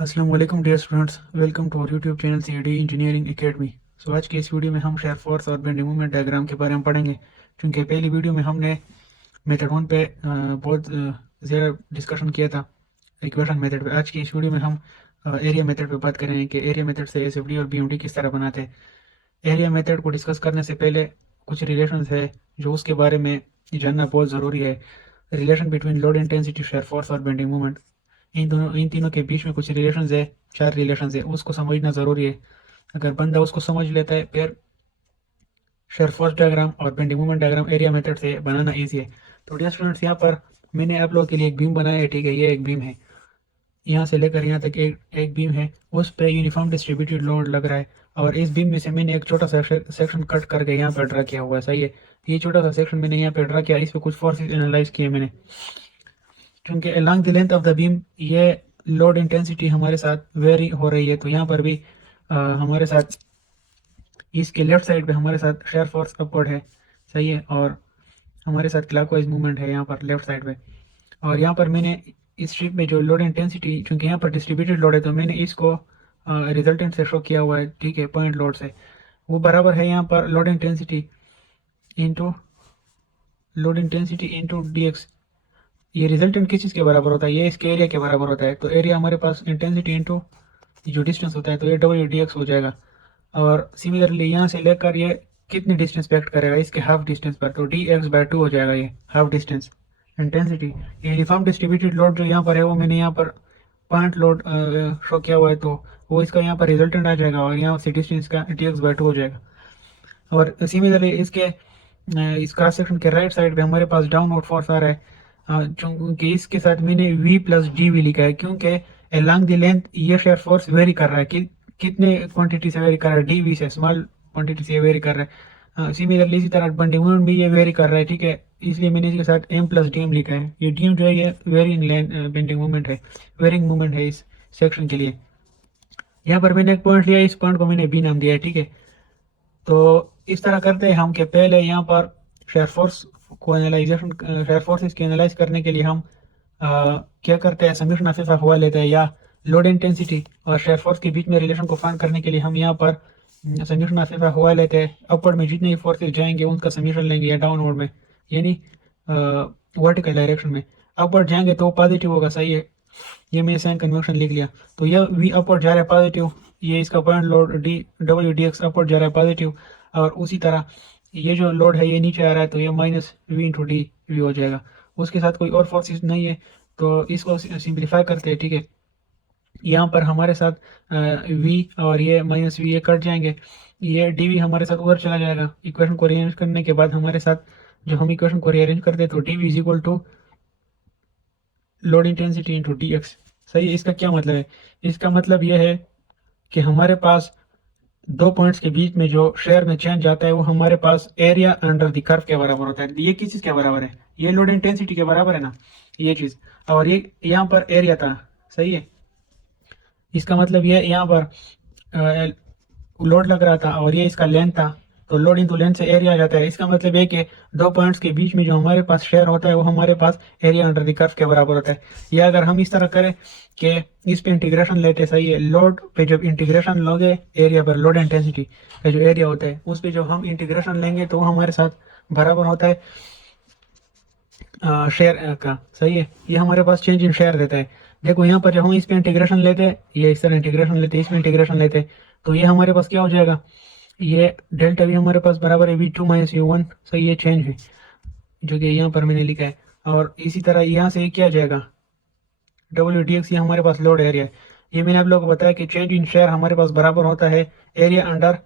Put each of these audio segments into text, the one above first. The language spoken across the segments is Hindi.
अस्सलाम वालेकुम dear students, welcome to our YouTube channel CD engineering academy. So आज के इस वीडियो में हम शेयर फोर्स और बेंडिंग मूवमेंट डायग्राम के बारे में पढ़ेंगे। क्योंकि पहली वीडियो में हमने मेथड वन पे बहुत ज़्यादा डिस्कशन किया था, इक्वेशन मेथड पे। आज की इस वीडियो में हम एरिया मेथड पे बात करेंगे कि एरिया मेथड से एसएफडी और बीएमडी किस तरह बनाते हैं। एरिया मेथड को डिस्कस करने से पहले कुछ रिलेशन है जो उसके बारे में जानना बहुत ज़रूरी है। Relation between load intensity, share force और बेंडिंग मूवमेंट, इन तीनों के बीच में कुछ रिलेशंस है, चार रिलेशंस है, उसको समझना ज़रूरी है। अगर बंदा उसको समझ लेता है फिर शेयर फोर्स डायग्राम और bending movement diagram area method से बनाना ईजी है। तो डियर स्टूडेंट्स, यहाँ पर मैंने आप लोगों के लिए एक बीम बनाया है। ठीक है, ये एक बीम है, यहाँ से लेकर यहाँ तक एक बीम है, उस पर यूनिफॉर्म डिस्ट्रीब्यूटेड लोड लग रहा है। और इस बीम में से मैंने एक छोटा सा सेक्शन कट करके यहाँ पर ड्रा किया हुआ है। सही है, ये छोटा सा सेक्शन मैंने यहाँ पर ड्रा किया, इस पर कुछ फोर्सेस एनालाइज किए मैंने। क्योंकि along the length of the beam ये लोड इंटेंसिटी हमारे साथ वेरी हो रही है, तो यहाँ पर भी हमारे साथ इसके लेफ्ट साइड पे हमारे साथ शेयर फोर्स अपवर्ड है। सही है, और हमारे साथ क्लॉकवाइज मूवमेंट है यहाँ पर लेफ्ट साइड पे। और यहाँ पर मैंने इस स्ट्रिप में जो लोड इंटेंसिटी, चूंकि यहाँ पर डिस्ट्रीब्यूटेड लोड है तो मैंने इसको रिजल्टेंट से शो किया हुआ है। ठीक है, पॉइंट लोड से वो बराबर है यहाँ पर load intensity into D X. ये रिजल्टेंट किस चीज़ के बराबर होता है? ये इसके एरिया के बराबर होता है। तो एरिया हमारे पास इंटेंसिटी इंटू जो डिस्टेंस होता है, तो ये डब्ल्यू डी एक्स हो जाएगा। और सिमिलरली यहाँ से लेकर ये कितनी डिस्टेंस पे एक्ट करेगा? इसके हाफ डिस्टेंस पर, तो डी एक्स बाय 2 हो जाएगा ये half distance intensity. Uniform distributed load जो यहाँ पर है वो मैंने यहाँ पर पॉइंट लोड शो किया हुआ है, तो वो इसका यहाँ पर रिजल्टेंट आ जाएगा और यहाँ से डिस्टेंस का डी एक्स बाय 2 हो जाएगा। और सिमिलरली इस क्रॉस सेक्शन के राइट साइड पे हमारे पास डाउनवर्ड फोर्स आ रहा है। क्योंकि इसके साथ मैंने V प्लस डी भी लिखा है, क्योंकि अलॉन्ग द लेंथ ये शेयर फोर्स वेरी कर रहा है। कितने क्वांटिटी से वेरी कर रहा है? डी वी से, स्मॉल क्वांटिटी से वेरी कर रहा है। सिमिलरली इसी तरह बेंडिंग मोमेंट भी ये वेरी कर रहा है। ठीक है, इसलिए मैंने इसके साथ m प्लस डी एम लिखा है। ये डी एम जो है ये वेरिंग लेंथ बेंडिंग मोमेंट है, वेरिंग मोमेंट है इस सेक्शन के लिए। यहाँ पर मैंने एक पॉइंट लिया, इस पॉइंट को मैंने बी नाम दिया है। ठीक है, तो इस तरह करते हैं हम कि पहले यहाँ पर शेयर फोर्स को एनालाइजेशन, शेयर फोर्सेस की एनालाइज करने के लिए हम क्या करते हैं, समीशन ऑफ एफ हुआ लेते हैं, या लोड इंटेंसिटी और शेयर फोर्स के बीच में रिलेशन को फाइंड करने के लिए हम यहाँ पर समीशन ऑफ एफ हुआ लेते हैं। अपवर्ड में जितने फोर्सेस जाएंगे उनका समीशन लेंगे, या डाउनवर्ड में यानी वर्टिकल डायरेक्शन में अपवर्ड जाएंगे तो पॉजिटिव होगा। सही है, ये मैंने साइन कन्वेंशन लिख लिया। तो यह वी अपवर्ड जा रहा है पॉजिटिव, ये इसका point load D W D x upward जा रहा है पॉजिटिव। और उसी तरह ये जो लोड है ये नीचे आ रहा है, तो ये minus V into D V हो जाएगा। उसके साथ कोई और फोर्सेस नहीं है, तो इसको सिंप्लीफाई करते हैं। ठीक है, यहाँ पर हमारे साथ वी और ये माइनस वी ये कट जाएंगे, ये डी वी हमारे साथ ऊपर चला जाएगा। इक्वेशन को रीअरेंज करने के बाद हमारे साथ जो हम इक्वेशन को रीअरेंज करते हैं, तो D V is equal to load intensity into D X. सही है, इसका क्या मतलब है? इसका मतलब यह है कि हमारे पास दो पॉइंट्स के बीच में जो शेयर में चेंज आता है वो हमारे पास एरिया अंडर द कर्व के बराबर होता है। ये किस चीज के बराबर है? ये लोड इंटेंसिटी के बराबर है ना, ये चीज। और ये यहाँ पर एरिया था। सही है, इसका मतलब ये यहाँ पर लोड लग रहा था और ये इसका लेंथ था, तो लोड इंटू लेंथ से एरिया आ जाता है। इसका मतलब है कि दो पॉइंट्स के बीच में जो हमारे पास शेयर होता है वो हमारे पास एरिया अंडर द कर्व के बराबर होता है। या अगर हम इस तरह करें कि इस पे इंटीग्रेशन लेते, सही है, लोड पे जब इंटीग्रेशन लोगे एरिया पर, लोड इंटेंसिटी का जो एरिया होता है उस पे जब हम इंटीग्रेशन लेंगे तो हमारे साथ बराबर होता है शेयर का। सही है, ये हमारे पास चेंज इन शेयर देता है। देखो यहाँ पर जब हम इस पे इंटीग्रेशन लेते हैं, ये इस तरह इंटीग्रेशन लेते हैं, इसमें इंटीग्रेशन लेते हैं, तो ये हमारे पास क्या हो जाएगा? ये डेल्टा वी हमारे पास बराबर है V two minus U one. सही, ये चेंज है जो कि यहाँ पर मैंने लिखा है। और इसी तरह यहाँ से क्या जाएगा? डब्ल्यू डी एक्स, ये हमारे पास लोड एरिया है। ये मैंने आप लोगों को बताया कि चेंज इन शेयर हमारे पास बराबर होता है एरिया अंडर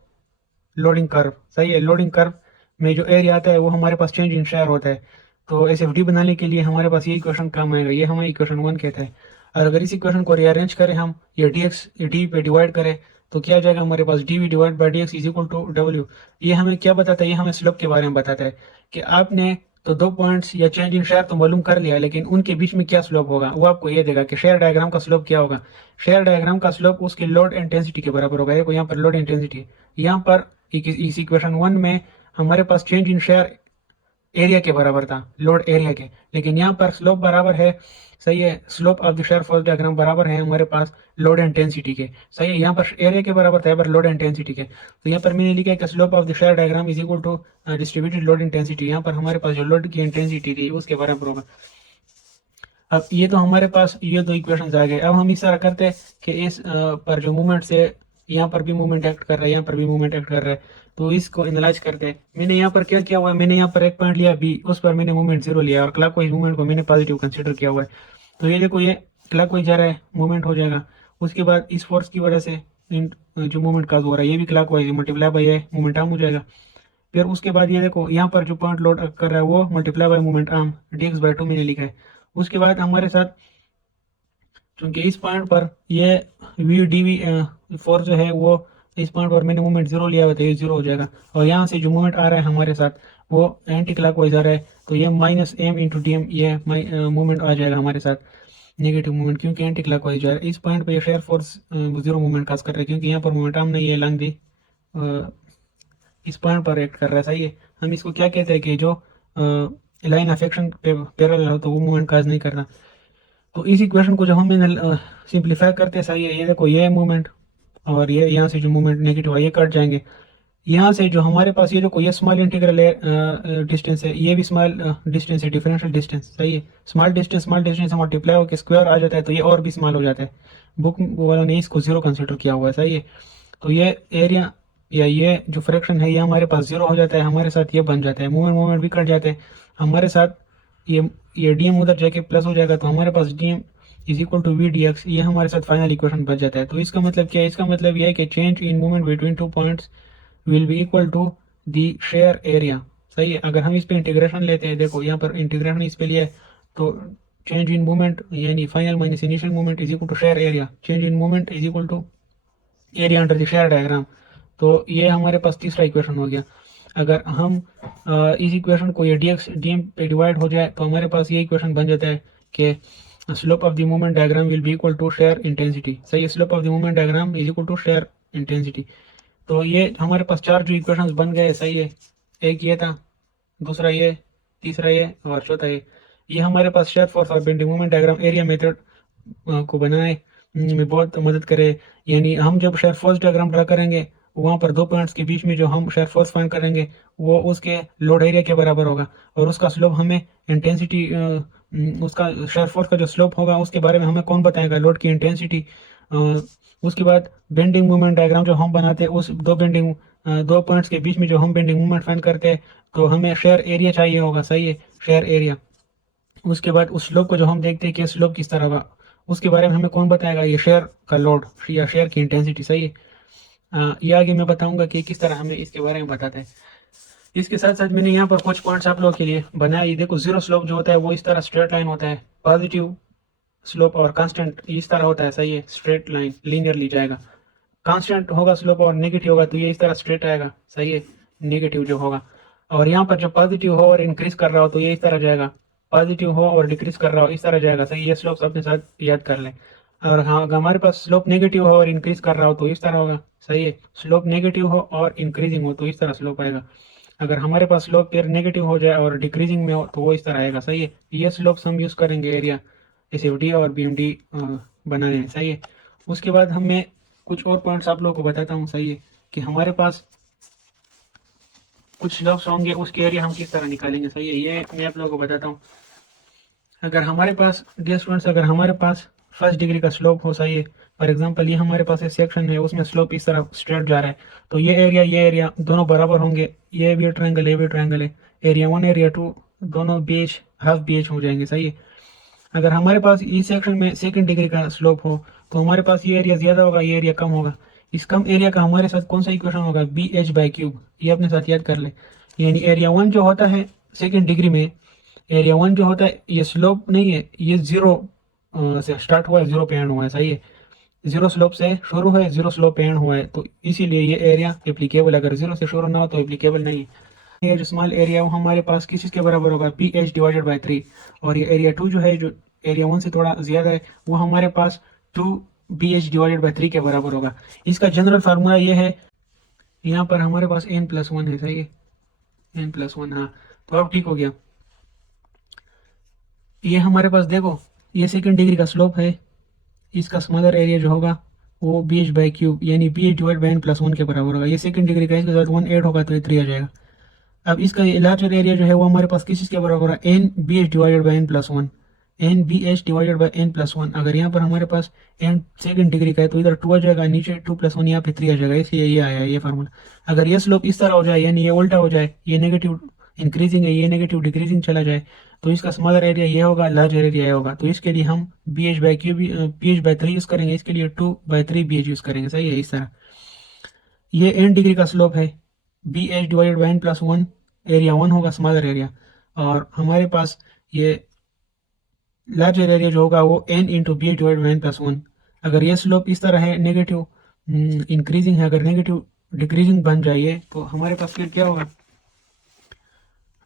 लोडिंग कर्व। सही है, लोडिंग कर्व में जो एरिया आता है वो हमारे पास चेंज इन शेयर होता है। तो एस एफ डी बनाने के लिए हमारे पास ये इक्वेशन काम आएगा, ये हमें इक्वेशन वन कहता है। और अगर इस इक्वेशन को रीअरेंज करें हम, या डी एक्स डी पे डिवाइड करें, तो क्या जाएगा हमारे पास? D V divide by D X is equal to W. ये हमें क्या बताता है? ये हमें स्लोप के बारे में बताता है कि आपने तो दो पॉइंट्स या चेंज इन शेयर तो मालूम कर लिया, लेकिन उनके बीच में क्या स्लोप होगा वो आपको ये देगा कि शेयर डायग्राम का स्लोप क्या होगा। शेयर डायग्राम का स्लोप उसकी लोड इंटेंसिटी के बराबर होगा। देखो यहाँ पर लोड इंटेंसिटी, यहाँ पर इस इक्वेशन वन में हमारे पास चेंज इन शेयर एरिया के बराबर था, लोड एरिया के, लेकिन यहाँ पर स्लोप बराबर है, सही है, slope of the shear force diagram बराबर है हमारे पास लोड एंड टेंसिटी के, सही है, यहाँ पर एरिया के बराबर था, यहाँ पर लोड एंड टेंसिटी के, तो यहाँ पर मैंने लिखा है कि slope of the shear diagram is equal to distributed load intensity, यहाँ पर हमारे पास जो लोड की इंटेंसिटी थी उसके बराबर होगा। अब ये तो हमारे पास ये दो इक्वेशन आ गए। अब हम इस तरह करते हैं कि इस पर जो मूवमेंट से यहाँ पर भी मूवमेंट एक्ट कर रहा है, यहाँ पर भी मूवमेंट एक्ट कर रहा है, तो इसको एनालाइज करते हैं। मैंने यहाँ पर क्या किया हुआ है, मैंने यहाँ पर एक पॉइंट लिया बी, उस पर मैंने मूवमेंट जीरो लिया और क्लॉकवाइज मूवमेंट को मैंने पॉजिटिव कंसिडर किया हुआ है। तो ये देखो, ये क्लॉकवाइज जा रहा है, मूवमेंट हो जाएगा। उसके बाद इस फोर्स की वजह से जो मूवमेंट काज हो रहा है ये भी क्लॉकवाइज मल्टीप्लाई बाई है, मूवमेंट आर्म हो जाएगा। फिर उसके बाद ये देखो, यहाँ पर जो पॉइंट लोड कर रहा है वो multiply by movement arm dx/2 मैंने लिखा है। उसके बाद हमारे साथ क्योंकि इस पॉइंट पर ये वी डी वी फोर्स जो है वो इस पॉइंट पर मैंने मूवमेंट जीरो लिया हुआ था, ये जीरो हो जाएगा। और यहाँ से जो मूवमेंट आ रहा है हमारे साथ वो एंटी क्लॉकवाइज आ रहा है, तो ये minus M into D M, ये मूवमेंट आ जाएगा हमारे साथ, नेगेटिव मूवमेंट, क्योंकि एंटी क्लॉकवाइज जा रहा है। इस पॉइंट पर ये shear force zero movement cause कर रहा है, क्योंकि यहाँ पर मूवमेंट आम नहीं है, लंग दी इस पॉइंट पर एक्ट कर रहा है, सही है। हम इसको क्या कहते हैं कि जो लाइन ऑफ एक्शन पैरेलल हो तो वो मूवमेंट काज नहीं करना। तो इस इक्वेशन को जब हम सिंप्लीफाई करते हैं, सही है, ये देखो ये मूवमेंट और ये यहाँ से जो मूवमेंट नेगेटिव है ये कट जाएंगे। यहाँ से जो हमारे पास ये देखो, ये स्मॉल इंटीग्रल है, डिस्टेंस है, ये भी स्मॉल डिस्टेंस है, डिफरेंशियल डिस्टेंस, सही है। स्मॉल डिस्टेंस से मल्टीप्लाई होकर स्क्वायर आ जाता है, तो ये और भी स्मॉल हो जाता है। बुक वालों ने इसको जीरो कंसिडर किया हुआ है, सही है। तो ये एरिया या ये जो फ्रैक्शन है ये हमारे पास जीरो हो जाता है, हमारे साथ ये बन जाता है, मूवमेंट भी कट जाते हैं हमारे साथ। ये डी एम उधर जाके प्लस हो जाएगा, तो हमारे पास D M is equal to V D X, ये हमारे साथ फाइनल इक्वेशन बच जाता है। तो इसका मतलब क्या है, इसका मतलब यह है कि change in movement between two points will be equal to the shear area, सही है। अगर हम इस पे इंटीग्रेशन लेते हैं, देखो यहाँ पर इंटीग्रेशन इस पे लिया है, तो चेंज इन मूवमेंट यानी final minus initial movement is equal to shear area, change in movement is equal to area under the shear diagram. तो ये हमारे पास तीसरा इक्वेशन हो गया। अगर हम इस इक्वेशन को ये dx dm पे डिवाइड हो जाए तो हमारे पास ये इक्वेशन बन जाता है कि slope of the movement diagram will be equal to shear intensity, सही है। Slope of the movement diagram is equal to shear intensity. तो ये हमारे पास चार जो इक्वेशंस बन गए, सही है। एक ये था, दूसरा ये, तीसरा ये और चौथा ये हमारे पास शेयर फोर्स और bending movement diagram area method को बनाए में बहुत मदद करे। यानी हम जब शेयर फोर्स डायग्राम ड्रा करेंगे, वहाँ पर दो पॉइंट्स के बीच में जो हम शेयर फोर्स फाइंड करेंगे वो उसके लोड एरिया के बराबर होगा, और उसका स्लोप हमें इंटेंसिटी, उसका शेयर फोर्स का जो स्लोप होगा उसके बारे में हमें कौन बताएगा, लोड की इंटेंसिटी। उसके बाद बेंडिंग मूवमेंट डायग्राम जो हम बनाते हैं, उस दो पॉइंट्स के बीच में जो हम बेंडिंग मूवमेंट फाइंड करते हैं, तो हमें शेयर एरिया चाहिए होगा, सही है, शेयर एरिया। उसके बाद उस स्लोप को जो हम देखते हैं कि स्लोप किस तरह का, उसके बारे में हमें कौन बताएगा, ये शेयर का लोड या शेयर की इंटेंसिटी, सही है। ये आगे मैं बताऊंगा कि किस तरह हमें इसके बारे में बताते हैं। इसके साथ साथ मैंने यहाँ पर कुछ पॉइंट्स आप लोगों के लिए बनाए। देखो, जीरो स्लोप जो होता है वो इस तरह स्ट्रेट लाइन होता है, पॉजिटिव स्लोप और कांस्टेंट इस तरह होता है, सही है, स्ट्रेट लाइन लीनियरली जाएगा। कांस्टेंट होगा स्लोप और नेगेटिव होगा तो ये इस तरह स्ट्रेट आएगा, सही है, नेगेटिव जो होगा। और यहाँ पर जो पॉजिटिव हो और इंक्रीज कर रहा हो तो ये इस तरह जाएगा, पॉजिटिव हो और डिक्रीज कर रहा हो इस तरह जाएगा, सही। ये स्लोप अपने साथ याद कर लें। और हाँ, अगर हमारे पास स्लोप नेगेटिव हो और इंक्रीज कर रहा हो तो इस तरह होगा, सही है। स्लोप नेगेटिव हो और इंक्रीजिंग हो तो इस तरह स्लोप आएगा। अगर हमारे पास स्लोप फिर नेगेटिव हो जाए और डिक्रीजिंग में हो तो वो इस तरह आएगा, सही है। ये स्लोप्स हम यूज करेंगे एरिया एस और BMD बनाने हैं, सही है। उसके बाद हमें कुछ और पॉइंट्स आप लोगों को बताता हूँ, सही है, कि हमारे पास कुछ स्लोप्स होंगे उसके एरिया हम किस तरह निकालेंगे, सही है। ये मैं आप लोगों को बताता हूँ। अगर हमारे पास डियर स्टूडेंट्स, अगर हमारे पास फर्स्ट डिग्री का स्लोप हो, सही है, फॉर एग्जांपल ये हमारे पास एक सेक्शन है उसमें स्लोप इस तरह स्ट्रेट जा रहा है, तो ये एरिया दोनों बराबर होंगे। ये भी ट्रायंगल, ये भी ट्रायंगल है, एरिया 1 एरिया 2 दोनों BH हाफ BH हो जाएंगे, सही है। अगर हमारे पास इस सेक्शन में सेकंड डिग्री का स्लोप हो तो हमारे पास ये एरिया ज्यादा होगा, ये एरिया कम होगा। इस कम एरिया का हमारे साथ कौन सा इक्वेशन होगा, BH/क्यूब, ये अपने साथ याद कर ले। यानी एरिया 1 जो होता है सेकंड डिग्री में, एरिया 1 जो होता है ये स्लोप नहीं है, ये जीरो से स्टार्ट हुआ है, जीरो पे एंड हुआ है, सही है। जीरो स्लोप से शुरू है, जीरो स्लोप पे एंड हुआ है, तो इसीलिए ये एरिया एप्लीकेबल, अगर जीरो से शुरू ना हो तो एप्लीकेबल नहीं है। ये जो स्मॉल एरिया वो हमारे पास किस चीज़ के बराबर होगा, BH/3। और ये एरिया 2 जो है, जो एरिया 1 से थोड़ा ज्यादा है, वो हमारे पास 2BH/3 के बराबर होगा। इसका जनरल फार्मूला ये है, यहाँ पर हमारे पास n+1 है, सही है, n+1, हाँ। तो अब ठीक हो गया। ये हमारे पास देखो, ये सेकंड डिग्री का स्लोप है, इसका स्मॉलर एरिया जो होगा वो बी एच बाई क्यूब यानी B H divide by N plus one के बराबर होगा। ये सेकंड डिग्री का, इसके साथ वन ऐड होगा तो ये 3 आ जाएगा। अब इसका लार्जर एरिया जो है वो हमारे पास किस के बराबर है, N B H divided by N plus one, N B H divided by N plus one. अगर यहाँ पर हमारे पास एन सेकंड डिग्री का है तो इधर 2 आ जाएगा, नीचे 2 प्लस वन यहाँ पे 3 आ जाएगा, इसलिए ये आया ये फार्मूला। अगर ये स्लोप इस तरह हो जाए यानी ये उल्टा हो जाए, ये नेगेटिव इंक्रीजिंग है, ये नेगेटिव डिक्रीजिंग चला जाए, तो इसका स्मॉलर एरिया ये होगा, लार्जर एरिया ये होगा। तो इसके लिए हम B H by Q B H by 3 use करेंगे, इसके लिए 2/3 बी एच यूज करेंगे। सही है, इस तरह। ये एन डिग्री का स्लोप है, B H divided by N plus one, area 1 होगा स्मॉलर एरिया, और हमारे पास ये लार्जर एरिया जो होगा वो N into B H divide by N plus one. अगर ये स्लोप इस तरह है, नेगेटिव इंक्रीजिंग है, अगर नेगेटिव डिक्रीजिंग बन जाए तो हमारे पास फिर क्या होगा,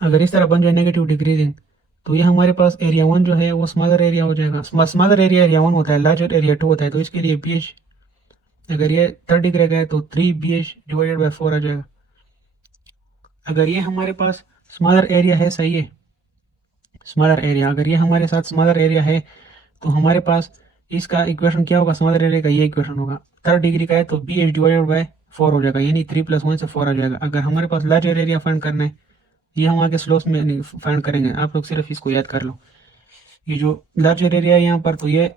अगर इस तरह बन जाए नेगेटिव डिक्रीजिंग, तो ये हमारे पास एरिया 1 जो है वो स्मॉलर एरिया हो जाएगा। स्मॉलर एरिया एरिया 1 होता है, लार्जर एरिया 2 होता है। तो इसके लिए बी एच, अगर ये थर्ड डिग्री का है तो 3 बी एच डिवाइडेड बाई 4 आ जाएगा। अगर ये हमारे पास स्मॉलर एरिया है, सही है, स्मॉलर एरिया, अगर ये हमारे साथ स्मॉलर एरिया है तो हमारे पास इसका इक्वेशन क्या होगा, स्मॉलर एरिया का ये इक्वेशन होगा। थर्ड डिग्री का है तो बी एच डिवाइडेड बाई 4 हो जाएगा, यानी 3 प्लस 1 से 4 आ जाएगा। अगर हमारे पास लार्जर एरिया फाइंड करना है, ये हम आगे स्लोप्स में फाइंड करेंगे, आप लोग सिर्फ इसको याद कर लो। ये जो लार्जर एरिया है यहाँ पर, तो ये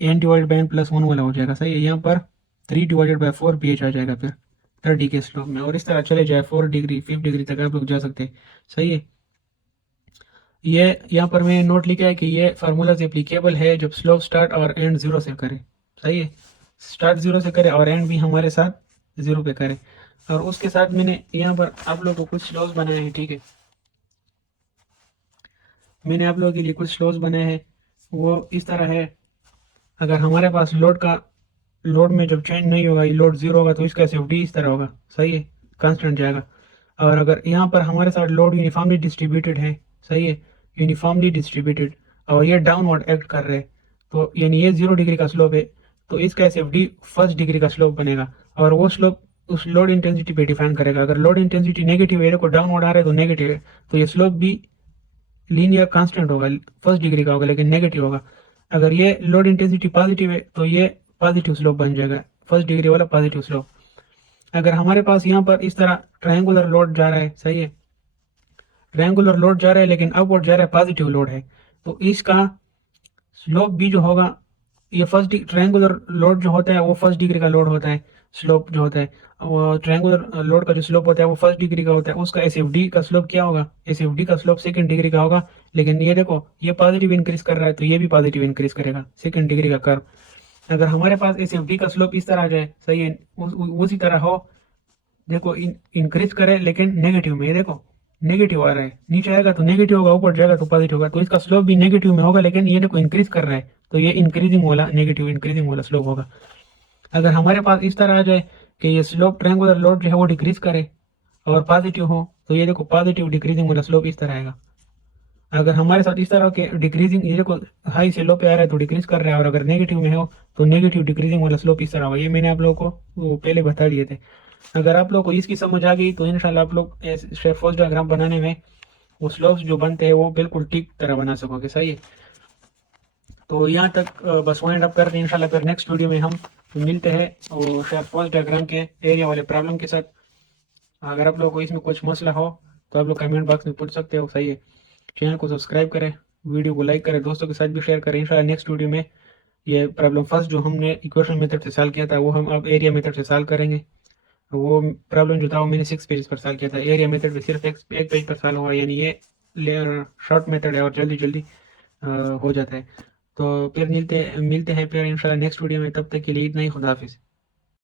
N divide by N plus one वाला हो जाएगा। सही है, यहाँ पर 3 डिवाइडेड बाई 4 बी एच आ जाएगा फिर थर्ड डिग्री के स्लोप में, और इस तरह चले जाए 4 डिग्री 5 डिग्री तक आप लोग जा सकते हैं। सही है, ये यहाँ पर मैंने नोट लिखा है कि ये फार्मूला एप्लीकेबल है जब स्लोप स्टार्ट और एंड 0 से करे। सही है, स्टार्ट 0 से करे और एंड भी हमारे साथ 0 पे करे। और उसके साथ मैंने यहाँ पर आप लोगों को कुछ स्लोप्स बनाए हैं, ठीक है, मैंने आप लोगों के लिए कुछ स्लोप्स बनाए हैं, वो इस तरह है। अगर हमारे पास लोड में जब चेंज नहीं होगा, ये लोड 0 होगा, तो इसका एफ डी इस तरह होगा। सही है, कांस्टेंट जाएगा। और अगर यहाँ पर हमारे साथ लोड यूनिफॉर्मली डिस्ट्रीब्यूटेड है, सही है, यूनिफॉर्मली डिस्ट्रीब्यूटेड, और ये डाउनवर्ड एक्ट कर रहे हैं, तो यानी ये 0 डिग्री का स्लोप है, तो इसका एफ डी फर्स्ट डिग्री का स्लोप बनेगा, और वो स्लोप उस लोड इंटेंसिटी पे डिफाइन करेगा। अगर लोड इंटेंसिटी नेगेटिव है, देखो डाउनवर्ड आ रहा है तो नेगेटिव है, तो ये स्लोप भी लीनियर कांस्टेंट होगा, फर्स्ट डिग्री का होगा लेकिन नेगेटिव होगा। अगर ये लोड इंटेंसिटी पॉजिटिव है तो ये पॉजिटिव स्लोप बन जाएगा, फर्स्ट डिग्री वाला पॉजिटिव स्लोप। अगर हमारे पास यहाँ पर इस तरह ट्रायंगुलर लोड जा रहा है, सही है, ट्रायंगुलर लोड जा रहा है लेकिन अपवर्ड जा रहा है, पॉजिटिव लोड है, तो इसका स्लोप भी जो होगा, ये फर्स्ट ट्रायंगुलर लोड जो होता है वो फर्स्ट डिग्री का लोड होता है, स्लोप जो होता है वो ट्रायंगुलर लोड का जो स्लोप होता है वो फर्स्ट डिग्री का होता है, उसका एस एफ डी का स्लोप क्या होगा, एस एफ डी का स्लोप सेकंड डिग्री का होगा। लेकिन ये देखो, ये पॉजिटिव इंक्रीज कर रहा है तो ये भी पॉजिटिव इंक्रीज करेगा, सेकंड डिग्री का कर्व। अगर हमारे पास एस एफ डी का स्लोप इस तरह आ जाए, सही है, उसी तरह हो, देखो इंक्रीज करे लेकिन नेगेटिव में, ये देखो नेगेटिव आ रहा है, नीचे आएगा तो नेगेटिव होगा, ऊपर जाएगा तो पॉजिटिव होगा, तो इसका स्लोप भी नेगेटिव में होगा, लेकिन ये देखो इंक्रीज कर रहा है तो ये इंक्रीजिंग वाला नेगेटिव इंक्रीजिंग वाला स्लोप होगा। अगर हमारे पास इस तरह आ जाए कि ये स्लोप ट्रायंगुलर लोड जो है वो डिक्रीज करे और पॉजिटिव हो, तो ये देखो पॉजिटिव डिक्रीजिंग वाला स्लोप इस तरह आएगा। अगर हमारे साथ इस तरह के डिक्रीजिंग, ये देखो हाई से लो पे आ रहा है तो डिक्रीज कर रहा है, और अगर नेगेटिव में हो तो नेगेटिव डिक्रीजिंग वाला स्लोप इस तरह होगा। ये मैंने आप लोगों को वो पहले बता दिए थे। अगर आप लोगों को इसकी समझ आ गई तो इंशाल्लाह आप लोग शेफोज डायग्राम बनाने में वो स्लोप्स जो बनते हैं वो बिल्कुल ठीक तरह बना सकोगे। सही है, तो यहाँ तक बस वाइंड अप करते हैं। इंशाल्लाह फिर नेक्स्ट वीडियो में हम मिलते हैं और शेफोज डायग्राम के एरिया वाले प्रॉब्लम के साथ। अगर आप लोगों को इसमें कुछ मसला हो तो आप लोग कमेंट बॉक्स में पूछ सकते हो। सही है, चैनल को सब्सक्राइब करें, वीडियो को लाइक करें, दोस्तों के साथ भी शेयर करें। इंशाल्लाह नेक्स्ट वीडियो में ये प्रॉब्लम फर्स्ट जो हमने इक्वेशन मेथड से सॉल्व किया था वो हम अब एरिया मेथड से सॉल्व करेंगे। वो प्रॉब्लम जो था वो मैंने 6 पेज पर सॉल्व किया था, एरिया मेथड में सिर्फ एक पेज पर सॉल्व हुआ, यानी ये लेयर शॉर्ट मेथड है और जल्दी जल्दी हो जाता है। तो फिर मिलते हैं फिर इंशाल्लाह नेक्स्ट वीडियो में, तब तक के लिए इतना ही, खुदा हाफिज़।